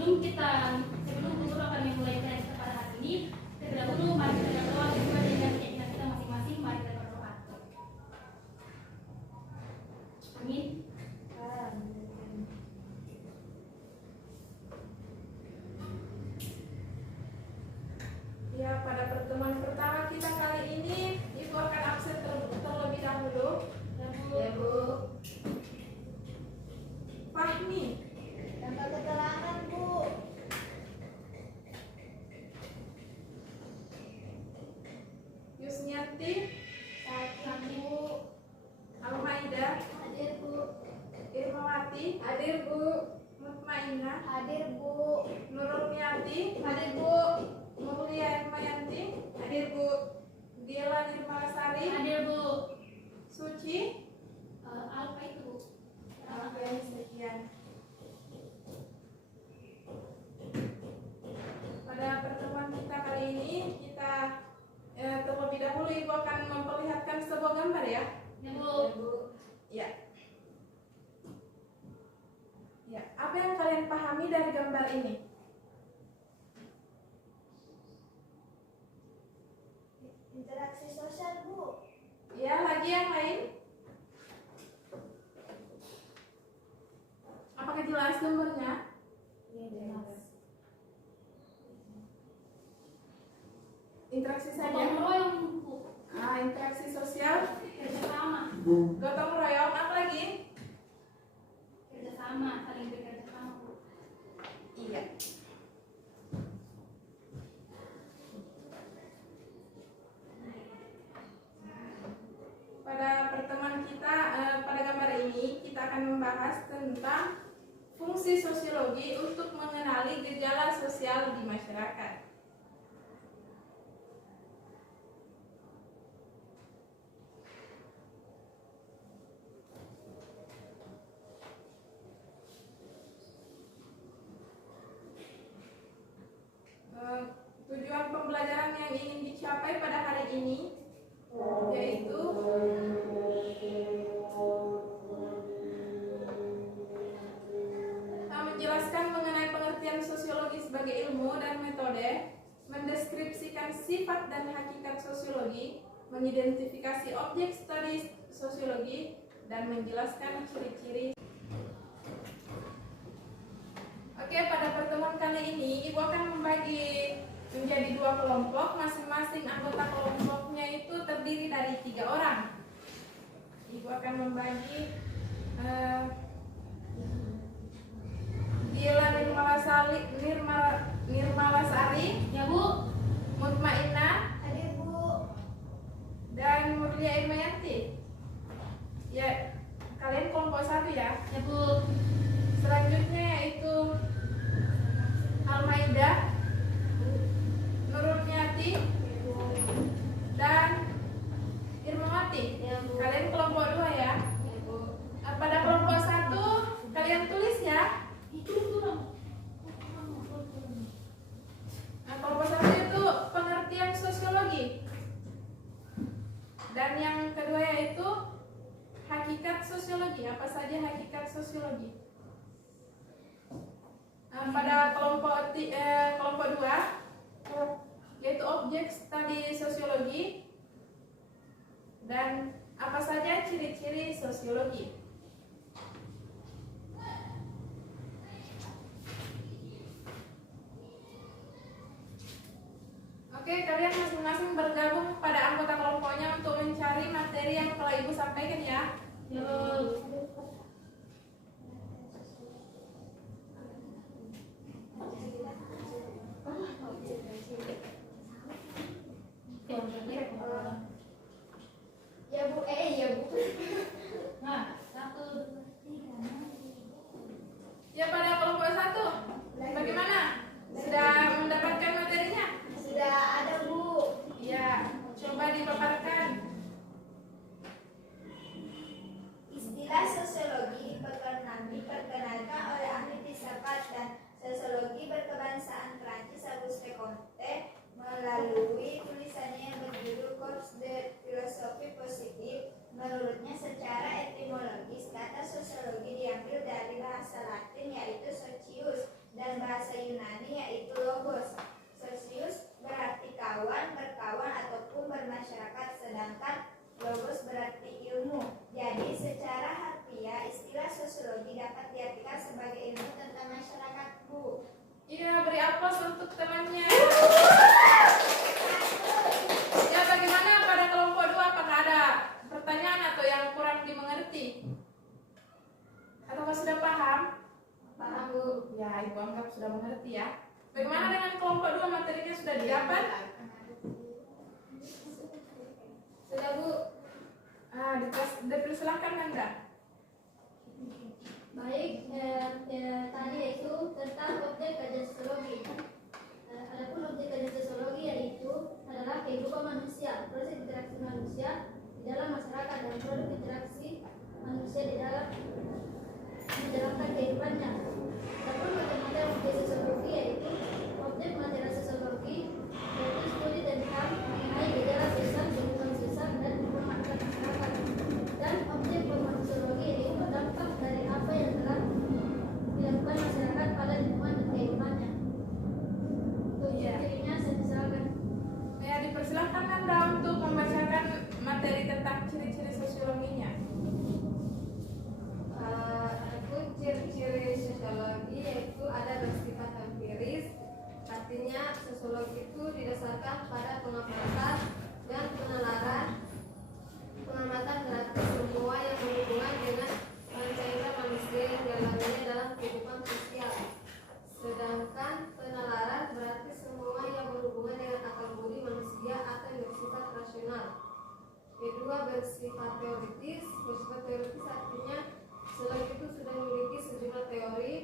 sebelum guru akan memulai materi kita pada hari ini, terlebih dahulu mari kita berdoa sesuai dengan keyakinan kita masing-masing. Mari kita berdoa. Amin. Ya, pada pertemuan pertama kita kali ini, Ibu akan absen terlebih dahulu. Ya, Bu. Fahmi. Tanpa keterangan, Bu. Yusniati. Hadir, Bu. Almaida. Hadir, Bu. Irmawati. Hadir, Bu. Mutmainah. Hadir, Bu. Nurulniati. Hadir, Bu. Mulia Irmayanti. Hadir, Bu. Diela Nirmalasari. Hadir, Bu. Suci. Apa itu, Bu? Oke, sekian. Pada pertemuan kita kali ini, kita terlebih dahulu Ibu akan memperlihatkan sebuah gambar ya. Ya, Bu. Ya. Ya, apa yang kalian pahami dari gambar ini? Interaksi sosial, Bu. Ya, lagi yang lain? Apakah jelas gambarnya? Iya, jelas. Interaksi saja. Gotong royong, Bu. Interaksi sosial. Kerjasama. Gotong royong, apa lagi? Kerjasama, saling bekerja sama, Bu. Iya. Pada pertemuan kita, pada gambar ini kita akan membahas tentang fungsi sosiologi untuk mengenali gejala sosial di masyarakat. Tujuan pembelajaran yang ingin dicapai pada hari ini yaitu menjelaskan mengenai pengertian sosiologi sebagai ilmu dan metode, mendeskripsikan sifat dan hakikat sosiologi, mengidentifikasi objek studi sosiologi, dan menjelaskan ciri-ciri. Oke, pada pertemuan kali ini Ibu akan membagi menjadi dua kelompok. Masing-masing anggota kelompoknya itu terdiri dari 3 orang. Ibu akan membagi Diela Nirmalasari, Ya, Bu. Mutmainah, Hadir, Bu. dan Mulia Irmayanti. Ya, kalian kelompok 1 ya. Ya, Bu. Selanjutnya yaitu Almaida, Nurulniati, dan Irmawati. Ya, Bu. Kalian kelompok 2 ya. Ya, Bu. Pada kelompok 1 kalian tulis ya. Itu dong. Kelompok 1 itu pengertian sosiologi. Dan yang kedua yaitu hakikat sosiologi. Apa saja hakikat sosiologi? Pada kelompok 2 yaitu objek studi sosiologi dan apa saja ciri-ciri sosiologi. Oke, kalian masing-masing bergabung pada anggota kelompoknya untuk mencari materi yang telah Ibu sampaikan ya. Ya, Bu. Ya, Bu. Ya, Bu. Nah, 1, 2, 3. Ya, pada kelompok 1 bagaimana? Sudah mendapatkan materinya? Sudah ada, Bu. Ya, coba dipaparkan. Istilah sosiologi diperkenalkan oleh ahli filsafat dan sosiologi berkebangsaan Prancis Auguste Comte melalui tulisannya yang berjudul Cours de Philosophie Positive. Menurutnya secara etimologis kata sosiologi diambil dari bahasa Latin yaitu socius dan bahasa sosiologi dapat diartikan sebagai ilmu tentang masyarakat, Bu. Iya, beri aplaus untuk temannya. Ya, bagaimana pada kelompok 2? Apakah ada pertanyaan atau yang kurang dimengerti? Atau sudah paham? Paham, Bu? Ya, Ibu anggap sudah mengerti ya. Bagaimana dengan kelompok 2? Materinya sudah didapat? Sudah, Bu. Dipersilahkan Nanda. Baik, tadi yaitu tentang objek kajian sosiologi. Adapun objek kajian sosiologi yaitu adalah kehidupan manusia, proses interaksi manusia di dalam masyarakat dan produk interaksi manusia di dalam menjalankan kehidupannya. Adapun materi objek sosiologi yaitu objek materi sosiologi yaitu studi tentang mengenai gejala sosial, kehidupan sosial dan pemanfaatan masyarakat. Dan objek formal sosiologi yaitu dampak dari apa yang telah dilakukan masyarakat pada lingkungan dan kehidupannya. Untuk cirinya saya misalkan. Ya, dipersilahkan Nanda untuk membacakan materi tentang ciri-ciri sosiologinya. Adapun ciri-ciri sosiologi yaitu ada bersifat empiris, artinya sosiologi itu didasarkan pada pengamatan dan pengamatan berarti semua yang berhubungan dengan panca manusia yang dialaminya dalam kehidupan sosial. Sedangkan penalaran berarti semua yang berhubungan dengan akal budi manusia atau yang bersifat rasional. Kedua, bersifat teoritis. Bersifat teoritis artinya sosiologi itu sudah memiliki sejumlah teori.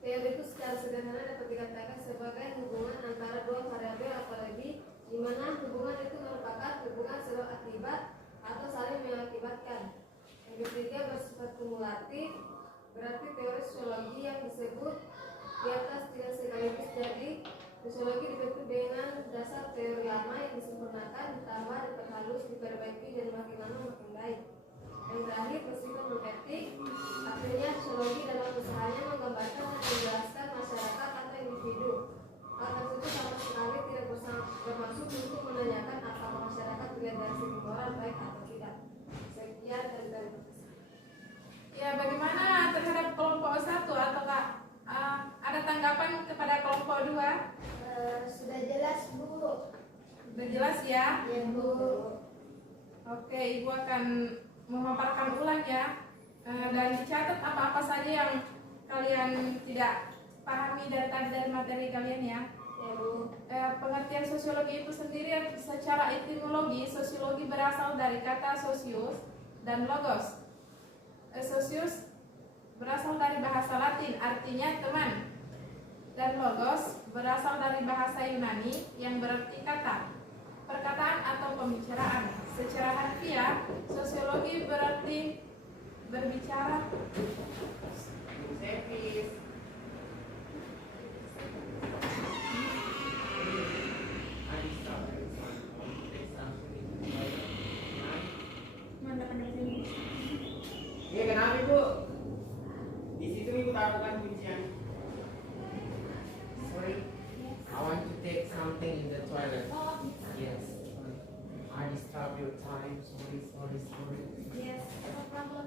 Teori itu secara sederhana dapat dikatakan sebagai hubungan antara dua variabel atau lebih, di mana hubungan itu merupakan hubungan sebab akibat atau saling mengakibatkan. Yang ketiga, bersifat kumulatif, berarti teori sosiologi yang disebut di atas tidak sekaligus. Jadi sosiologi dibentuk dengan dasar teori lama yang disempurnakan, ditambah, diperhalus, diperbaiki, dan makin lama makin baik. Yang terakhir, bersifat mengetik, artinya sosiologi dalam usahanya menggambarkan dan menjelaskan masyarakat atau individu. Hal tersebut sama sekali tidak bermaksud untuk menanyakan apakah masyarakat dilihat dari segi moral baik atau tidak. Sekian dan terima kasih. Ya, bagaimana terhadap kelompok 1? Ataukah ada tanggapan kepada kelompok 2? Sudah jelas, Bu. Sudah jelas ya? Ya, Bu. Oke, Ibu akan memaparkan ulang ya. Dan dicatat apa-apa saja yang kalian tidak pahami dari materi kalian ya. Ya, Bu. Pengertian sosiologi itu sendiri secara etimologi, sosiologi berasal dari kata sosius dan logos. Sosius berasal dari bahasa Latin, artinya teman. Dan logos berasal dari bahasa Yunani yang berarti kata, perkataan atau pembicaraan. Secara harfiah, sosiologi berarti berbicara. Ya kenapa Ibu? Di situ Ibu taruhkan kuncian. Sorry, I want to take something in the toilet. Yes. I disturb your time. Sorry. Yes, no problem.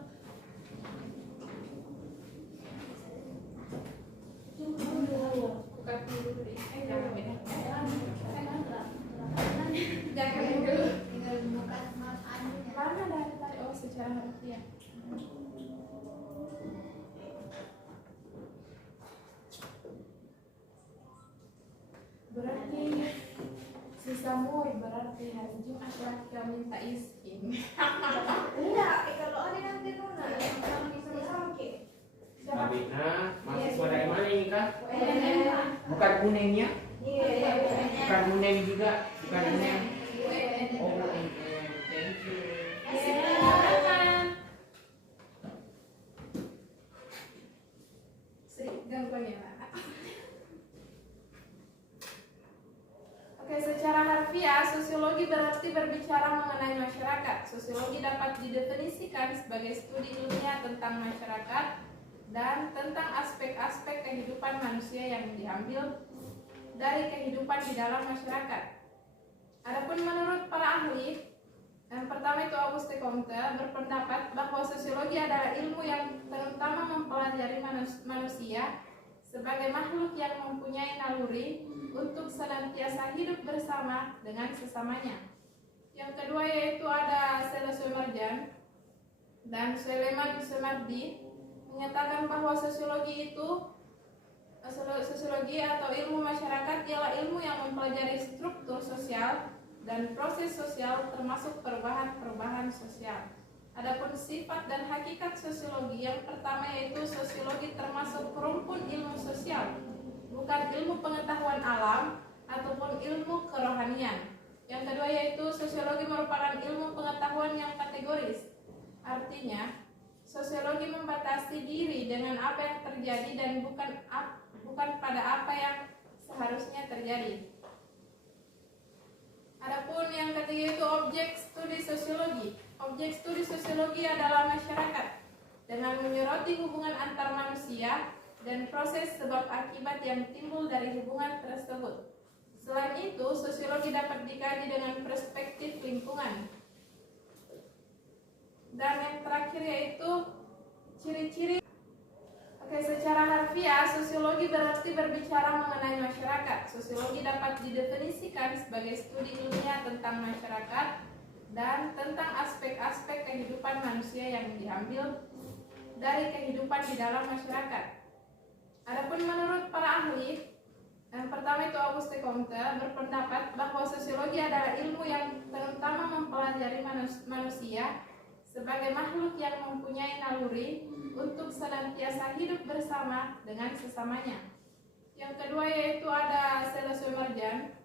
Bukan dulu deh. Jangan beda. Jangan Ya, dulu. tinggal bukan anunya. Mana dari tadi? Oh, secara harfiah. Berarti si Samuel berarti hari Jumat lagi kau minta izin. Enggak, kalau ada nanti Nuna yang sama bisa sakit. Siapa? Mabina, mahasiswa dari mana ini Kak? Iya. Bukan Unengnya? Iya. Bukan Unem juga? Bukan Unem? Oh, Oh, Unem. Thank you. silakan. Sri, gangguan ya, Pak. Oke, secara harfiah, sosiologi berarti berbicara mengenai masyarakat. Sosiologi dapat didefinisikan sebagai studi ilmiah tentang masyarakat dan tentang aspek-aspek kehidupan manusia yang diambil dari kehidupan di dalam masyarakat. Adapun menurut para ahli, yang pertama itu Auguste Comte berpendapat bahwa sosiologi adalah ilmu yang terutama mempelajari manusia sebagai makhluk yang mempunyai naluri untuk senantiasa hidup bersama dengan sesamanya. Yang kedua yaitu ada Seleswemerjan dan Suleiman Sumardi menyatakan bahwa sosiologi atau ilmu masyarakat ialah ilmu yang mempelajari struktur sosial dan proses sosial termasuk perubahan-perubahan sosial. Adapun sifat dan hakikat sosiologi, yang pertama yaitu sosiologi termasuk rumpun ilmu sosial, bukan ilmu pengetahuan alam ataupun ilmu kerohanian. Yang kedua yaitu sosiologi merupakan ilmu pengetahuan yang kategoris. Artinya, sosiologi membatasi diri dengan apa yang terjadi dan bukan pada apa yang seharusnya terjadi. Adapun yang ketiga itu objek studi sosiologi. Objek studi sosiologi adalah masyarakat dengan menyoroti hubungan antar manusia dan proses sebab akibat yang timbul dari hubungan tersebut. Selain itu, sosiologi dapat dikaji dengan perspektif lingkungan. Dan yang terakhir yaitu ciri-ciri. Secara harfiah, sosiologi berarti berbicara mengenai masyarakat. Sosiologi dapat didefinisikan sebagai studi ilmiah tentang masyarakat dan tentang aspek-aspek kehidupan manusia yang diambil dari kehidupan di dalam masyarakat. Adapun menurut para ahli, yang pertama itu Auguste Comte berpendapat bahwa sosiologi adalah ilmu yang terutama mempelajari manusia sebagai makhluk yang mempunyai naluri untuk senantiasa hidup bersama dengan sesamanya. Yang kedua yaitu ada Seleswemerjan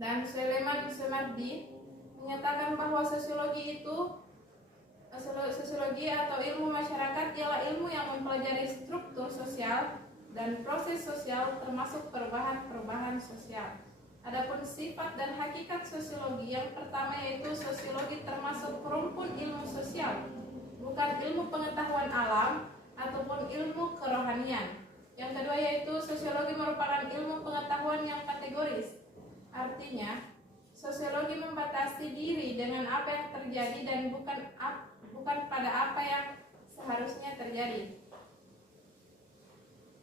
dan Suleiman Sumardi menyatakan bahwa sosiologi atau ilmu masyarakat ialah ilmu yang mempelajari struktur sosial dan proses sosial termasuk perubahan-perubahan sosial. Adapun sifat dan hakikat sosiologi, yang pertama yaitu sosiologi termasuk rumpun ilmu sosial, bukan ilmu pengetahuan alam ataupun ilmu kerohanian. Yang kedua yaitu sosiologi merupakan ilmu pengetahuan yang kategoris. Artinya, sosiologi membatasi diri dengan apa yang terjadi dan bukan pada apa yang seharusnya terjadi.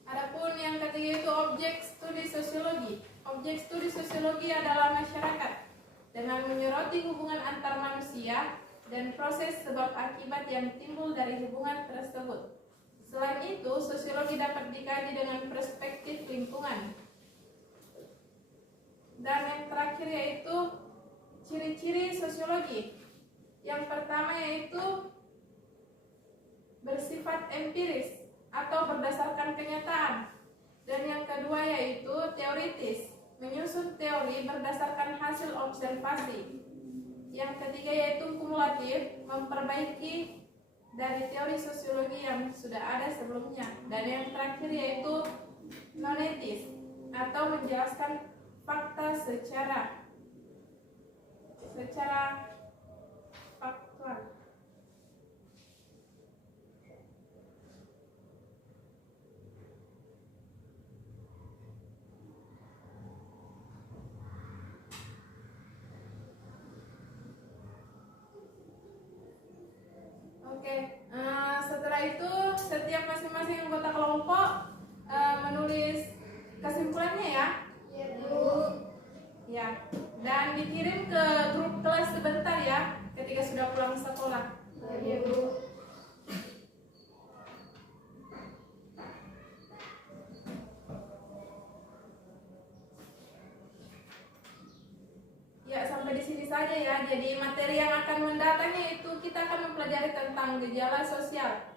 Adapun yang ketiga itu objek studi sosiologi. Objek studi sosiologi adalah masyarakat dengan menyoroti hubungan antar manusia dan proses sebab akibat yang timbul dari hubungan tersebut. Selain itu, sosiologi dapat dikaji dengan perspektif lingkungan. Dan yang terakhir yaitu ciri-ciri sosiologi. Yang pertama yaitu bersifat empiris atau berdasarkan kenyataan. Dan yang kedua yaitu teoritis, menyusun teori berdasarkan hasil observasi. Yang ketiga yaitu kumulatif, memperbaiki dari teori sosiologi yang sudah ada sebelumnya. Dan yang terakhir yaitu nonetis, atau menjelaskan fakta secara faktual. Setelah itu setiap masing-masing anggota kelompok menulis kesimpulannya ya. Iya, Bu. Ya, dan dikirim ke grup kelas sebentar ya ketika sudah pulang sekolah. Iya, Bu. Ya, sampai di sini saja ya. Jadi materi yang akan mendatang yaitu kita akan mempelajari tentang gejala sosial.